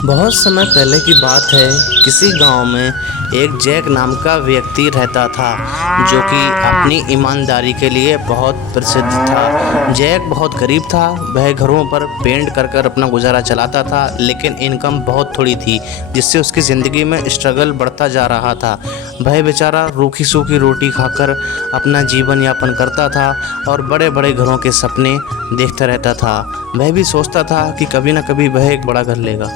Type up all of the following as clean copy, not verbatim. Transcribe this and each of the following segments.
बहुत समय पहले की बात है। किसी गांव में एक जैक नाम का व्यक्ति रहता था जो कि अपनी ईमानदारी के लिए बहुत प्रसिद्ध था। जैक बहुत गरीब था। वह घरों पर पेंट कर कर अपना गुजारा चलाता था, लेकिन इनकम बहुत थोड़ी थी, जिससे उसकी ज़िंदगी में स्ट्रगल बढ़ता जा रहा था। वह बेचारा रूखी सूखी रोटी खाकर अपना जीवन यापन करता था और बड़े बड़े घरों के सपने देखता रहता था। वह भी सोचता था कि कभी न कभी वह एक बड़ा घर लेगा।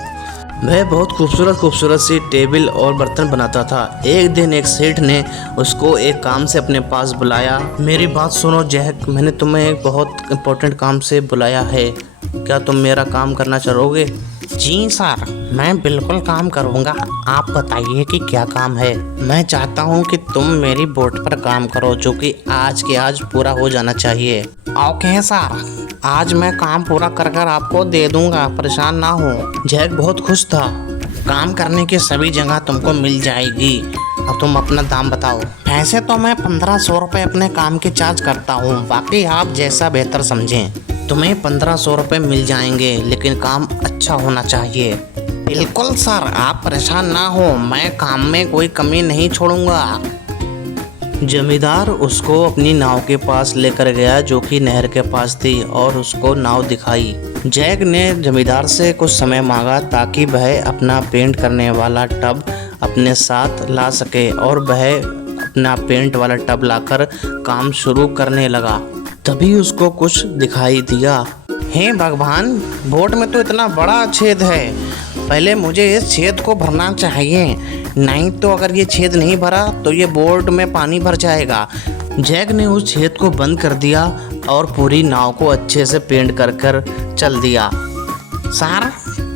वह बहुत खूबसूरत खूबसूरत सी टेबल और बर्तन बनाता था। एक दिन एक सेठ ने उसको एक काम से अपने पास बुलाया। मेरी बात सुनो जैक, मैंने तुम्हें एक बहुत इम्पोर्टेंट काम से बुलाया है। क्या तुम मेरा काम करना चाहोगे? जी सर, मैं बिल्कुल काम करूँगा। आप बताइए कि क्या काम है। मैं चाहता हूँ कि तुम मेरी बोट पर काम करो, जो कि आज के आज पूरा हो जाना चाहिए। ओके सर, आज मैं काम पूरा कर कर आपको दे दूँगा, परेशान ना हो। जैक बहुत खुश था। काम करने की सभी जगह तुमको मिल जाएगी। अब तुम अपना दाम बताओ। वैसे तो मैं 1500 रुपये अपने काम के चार्ज करता हूँ, बाकी आप जैसा बेहतर समझें। तुम्हें 1500 रुपये मिल जाएंगे, लेकिन काम अच्छा होना चाहिए। बिल्कुल सर, आप परेशान ना हो, मैं काम में कोई कमी नहीं छोड़ूंगा। जमींदार उसको अपनी नाव के पास लेकर गया, जो कि नहर के पास थी, और उसको नाव दिखाई। जैक ने जमींदार से कुछ समय मांगा ताकि वह अपना पेंट करने वाला टब अपने साथ ला सके, और वह अपना पेंट वाला टब लाकर काम शुरू करने लगा। तभी उसको कुछ दिखाई दिया। हे भगवान, बोट में तो इतना बड़ा छेद है। पहले मुझे इस छेद को भरना चाहिए, नहीं तो अगर ये छेद नहीं भरा तो ये बोट में पानी भर जाएगा। जैक ने उस छेद को बंद कर दिया और पूरी नाव को अच्छे से पेंट कर कर चल दिया। सर,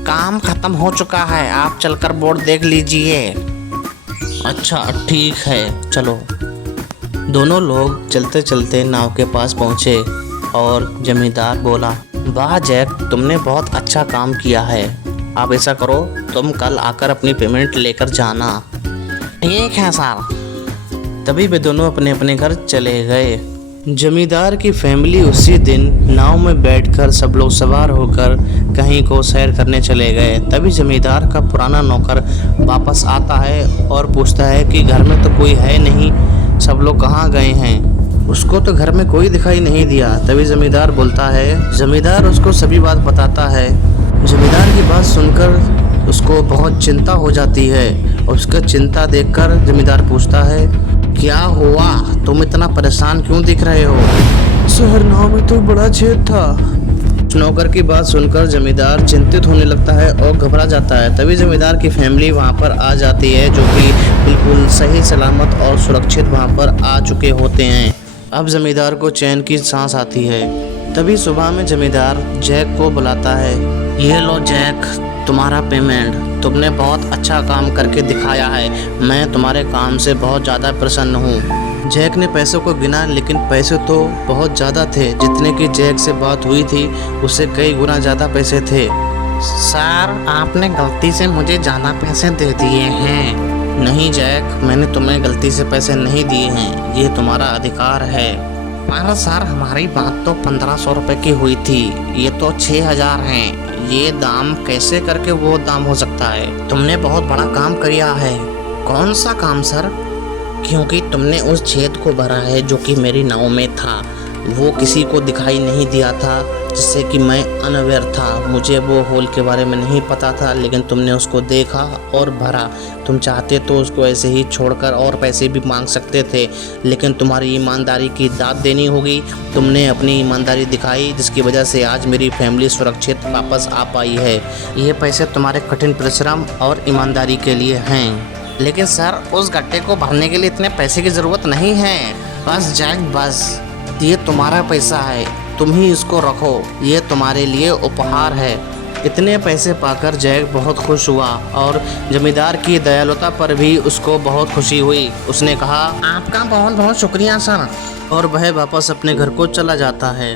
काम खत्म हो चुका है, आप चलकर बोट देख लीजिए। अच्छा ठीक है, चलो। दोनों लोग चलते चलते नाव के पास पहुँचे और जमींदार बोला, वाह जैक, तुमने बहुत अच्छा काम किया है। आप ऐसा करो, तुम कल आकर अपनी पेमेंट लेकर जाना। ठीक है सर। तभी वे दोनों अपने अपने घर चले गए। जमींदार की फैमिली उसी दिन नाव में बैठकर सब लोग सवार होकर कहीं को सैर करने चले गए। तभी जमींदार का पुराना नौकर वापस आता है और पूछता है कि घर में तो कोई है नहीं, सब लोग कहाँ गए हैं? उसको तो घर में कोई दिखाई नहीं दिया। तभी जमींदार बोलता है, जमींदार उसको सभी बात बताता है। जमींदार की बात सुनकर उसको बहुत चिंता हो जाती है, और उसका चिंता देखकर जमींदार पूछता है, क्या हुआ? तुम इतना परेशान क्यों दिख रहे हो? शहर नाव में तो बड़ा छेद था। नौकर की बात सुनकर जमींदार चिंतित होने लगता है और घबरा जाता है। तभी जमींदार की फैमिली वहां पर आ जाती है, जो कि बिल्कुल सही सलामत और सुरक्षित वहां पर आ चुके होते हैं। अब जमींदार को चैन की सांस आती है। तभी सुबह में जमींदार जैक को बुलाता है, ये लो जैक, तुम्हारा पेमेंट। तुमने बहुत अच्छा काम करके दिखाया है, मैं तुम्हारे काम से बहुत ज़्यादा प्रसन्न हूँ। जैक ने पैसों को गिना, लेकिन पैसे तो बहुत ज़्यादा थे। जितने की जैक से बात हुई थी उससे कई गुना ज़्यादा पैसे थे। सर, आपने गलती से मुझे ज़्यादा पैसे दे दिए हैं। नहीं जैक, मैंने तुम्हें गलती से पैसे नहीं दिए हैं, ये तुम्हारा अधिकार है। पर सर, हमारी बात तो 1500 रुपये की हुई थी, ये तो 6000 हैं। ये दाम कैसे करके वो दाम हो सकता है? तुमने बहुत बड़ा काम किया है। कौन सा काम सर? क्योंकि तुमने उस छेद को भरा है जो कि मेरी नाव में था। वो किसी को दिखाई नहीं दिया था, जिससे कि मैं अनअवेयर था। मुझे वो होल के बारे में नहीं पता था, लेकिन तुमने उसको देखा और भरा। तुम चाहते तो उसको ऐसे ही छोड़कर और पैसे भी मांग सकते थे, लेकिन तुम्हारी ईमानदारी की दाद देनी होगी। तुमने अपनी ईमानदारी दिखाई, जिसकी वजह से आज मेरी फैमिली सुरक्षित वापस आ पाई है। ये पैसे तुम्हारे कठिन परिश्रम और ईमानदारी के लिए हैं। लेकिन सर, उस गट्टे को भरने के लिए इतने पैसे की ज़रूरत नहीं है। बस जैक बस, ये तुम्हारा पैसा है, तुम ही इसको रखो, ये तुम्हारे लिए उपहार है। इतने पैसे पाकर जैक बहुत खुश हुआ, और जमींदार की दयालुता पर भी उसको बहुत खुशी हुई। उसने कहा, आपका बहुत बहुत शुक्रिया सर। और वह वापस अपने घर को चला जाता है।